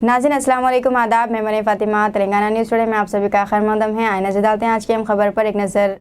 नाज़रीन अस्सलाम वालेकुम, आदाब। मैं मरियम फ़ातिमा, तेलंगाना न्यूज़ टुडे में आप सभी का खैर मक़दम है। आइए नज़र डालते हैं आज की अहम खबर पर एक नज़र।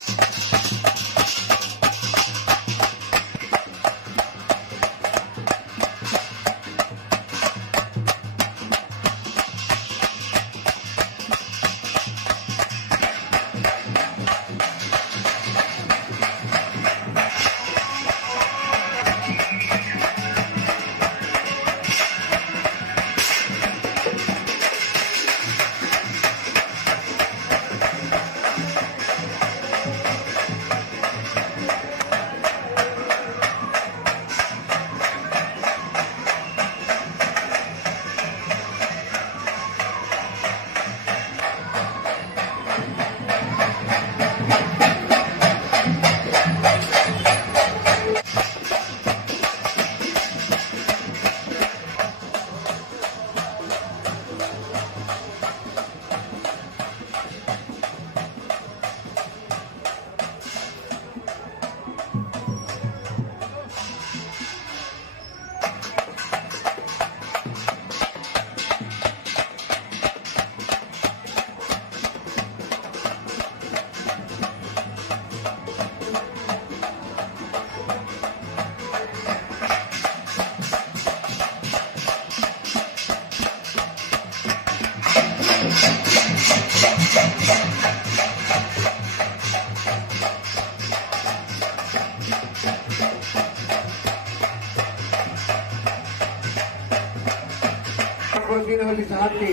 साहब की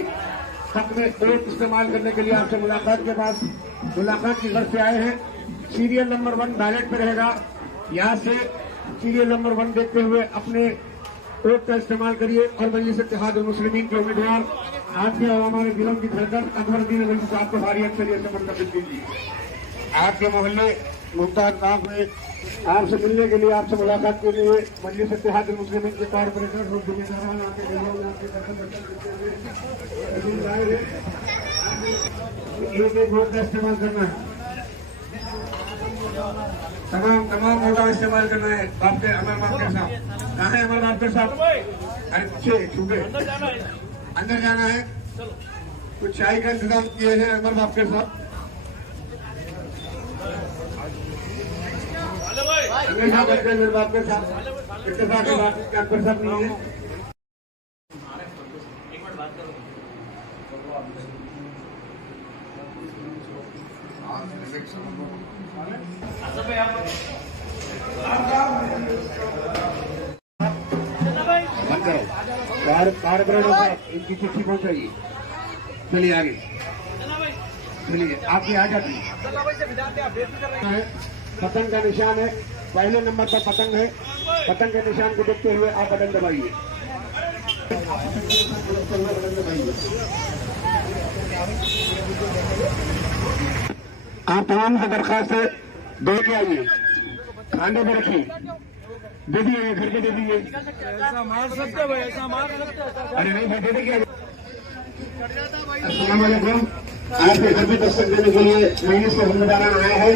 हक में वोट इस्तेमाल करने के लिए आपसे मुलाकात के पास मुलाकात की गर्ज से आए हैं। सीरियल नंबर 1 बैलेट पे रहेगा। यहाँ से सीरियल नंबर 1 देखते हुए अपने वोट का इस्तेमाल करिए और मजलिस इत्तेहाद मुस्लिमीन के उम्मीदवार आपके और हमारे दिलों की धड़कन अकबरुद्दीन अवैसी साहब को भारी अक्सरियत से मुंतखब कीजिए। आपके मोहल्ले मुमताज बाग में आपसे मिलने के लिए आपसे मुलाकात के लिए मजलिस इत्तेहाद मुस्लिमीन के कॉर्पोरेटर और जिम्मेदारान आपके दिलों में आपके एक वोट का इस्तेमाल करना है। तमाम वोट का इस्तेमाल करना है। आपके अमर बापकर साहब कहाँ है? अमर बापकर साहब अरे पीछे छूटे अंदर जाना है। कुछ चाय का इंतजाम किए हैं अमर बापकर साहब। बापकर साहब इत्तेफाक के बाद अकबर साहब नहीं है। इनकी चिट्ठी पहुंचाइए। चलिए आगे चलिए आपकी आ जाती है। पतंग का निशान है। पहले नंबर पर पतंग है। पतंग के निशान को देखते हुए आप बटन दबाइए। आप तमाम से दरखास्त है दे के आइए। खाने में रखिए। दे दिए घर के दे दिए। ऐसा मार सकते हो भाई, ऐसा मार सकते हो। अरे नहीं भाई दे देंगे। अस्सलाम वालेकुम। आपके घर में दस्तक देने के लिए मजलिस के जिम्मेदारान आए हैं।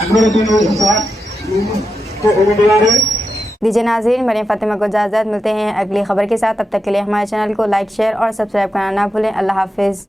अकबरुद्दीन अवैसी साहब को उम्मीदवार है। दीजिए नाज़रीन, मरियम फ़ातिमा को इजाज़त। मिलते हैं अगली खबर के साथ। तब तक के लिए हमारे चैनल को लाइक, शेयर और सब्सक्राइब करना ना भूलें। अल्लाह हाफिज़।